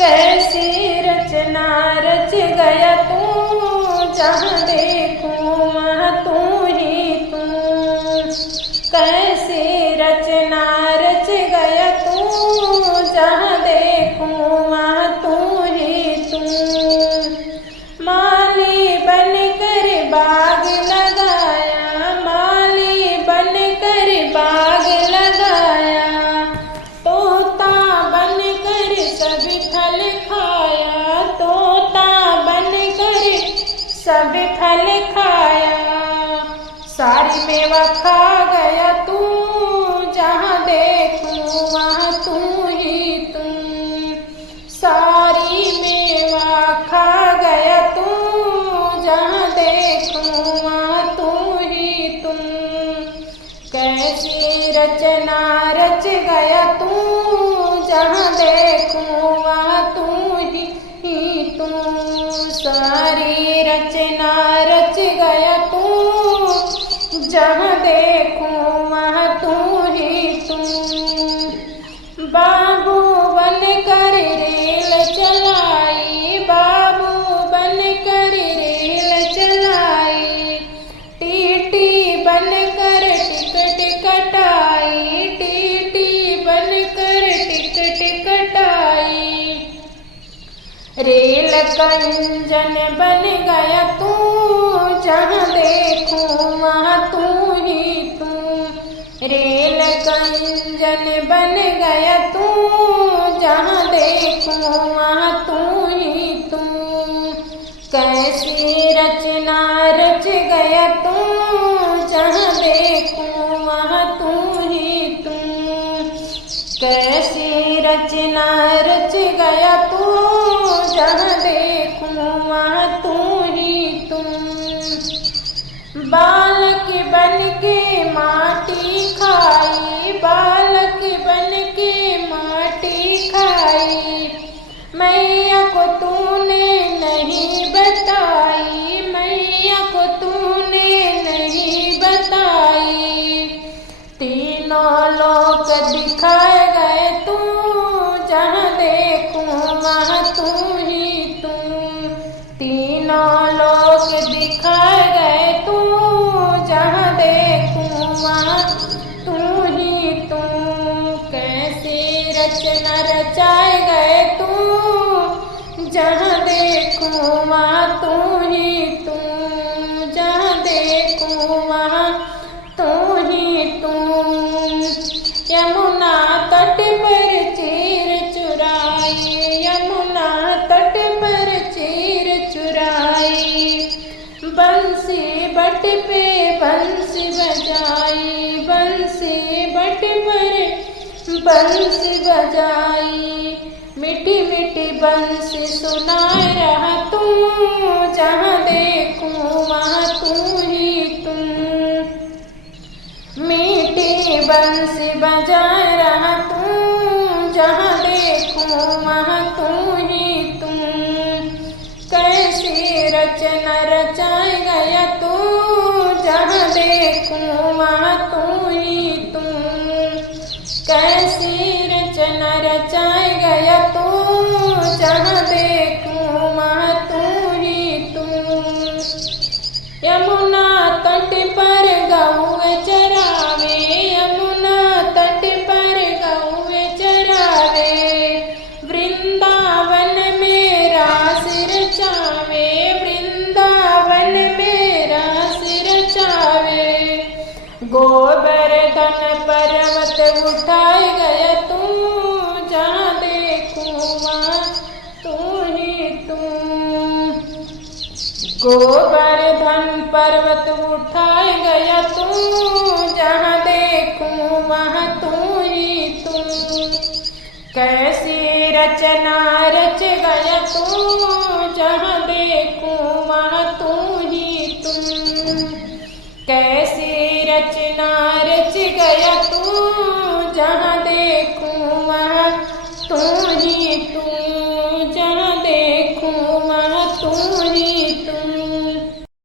कैसी रचना रच गया तू, जहाँ देखूं वहाँ तू ही तू। कैसी रचना रच गया तू, जहाँ देखूं वहाँ तू ही तू। माली बनकर बाग लगाया, माली बनकर बाग लगाया, तोता बनकर सब फल खाया, तोता बनकर सब फल खाया। सारी मेवा खा गया तू, जहाँ देखूं वहाँ तू ही तू। सारी मेवा खा गया तू, जहाँ देखूं वहाँ तू ही तू। कैसी रचना रच गया तू, जहाँ देखूं वहाँ तू ही तू। सारी रचना रच गया तू, जहाँ देखूं वहाँ तू ही तू। बाबू बनकर रेल चलाई, बाबू बनकर रेल चलाई, टीटी बनकर टिकट कटाई, टीटी बनकर टिकट कटाई। रेल का इंजन बन गया तू, जहाँ देखूं वहाँ तू ही तू। रेल का इंजन बन गया तू, जहाँ देखूं वहाँ तू ही तू। कैसी रचना रच गया तू, जहाँ देखूं वहाँ तू ही तू। कैसी रचना रच गया तू, जहाँ देखूं वहाँ तू ही तू। बालक बनके माटी खाई, बालक बनके माटी खाई, मैया को तूने नहीं बताई, मैया को तूने नहीं बताई। तीनों लोक दिखाए गए तू, जहाँ देखूं वहाँ तू ही तू। तीनों लोक दिखाए गए तू, जहाँ देखूं वहाँ तू ही तू। कैसे रचना रचाए गए तू, जहाँ देखूं वहाँ तू ही तू। जहाँ देखूं वहाँ तू ही तू। यमुना तट पर चीर चुराई, यमुना तट पर चीर चुराई, बंसी बट पे बंसी बजाई, बंसी बट पर बंसी बजाई। मीठी मीठी बंसी सुनाए रहा तू, जहाँ देखूं वहाँ तू ही तू। मीठी बंसी बजाए रहा तू, जहाँ देखूं वहाँ तू ही तू। कैसी रचना रचाए गया तू, जहाँ देखूं वहाँ तू ही तू। कैसी रचना रचाए गया तू, जहाँ देखूं वहाँ तू ही तू। यमुना तट पर गौए चरावे, यमुना तट पर गौए चरावे, वृंदावन में रास रचावे, वृंदावन में रास रचावे। गोवर्धन पर्वत उठाए गया तू, जहाँ देखूं वहाँ तू ही तू। गोवर्धन पर्वत उठाए गया तू, जहाँ देखूं वहाँ तू ही तू। कैसी रचना रच गया तू, जहाँ देखूं वहाँ तू ही तू। कैसी रचना रच गया तू, जहाँ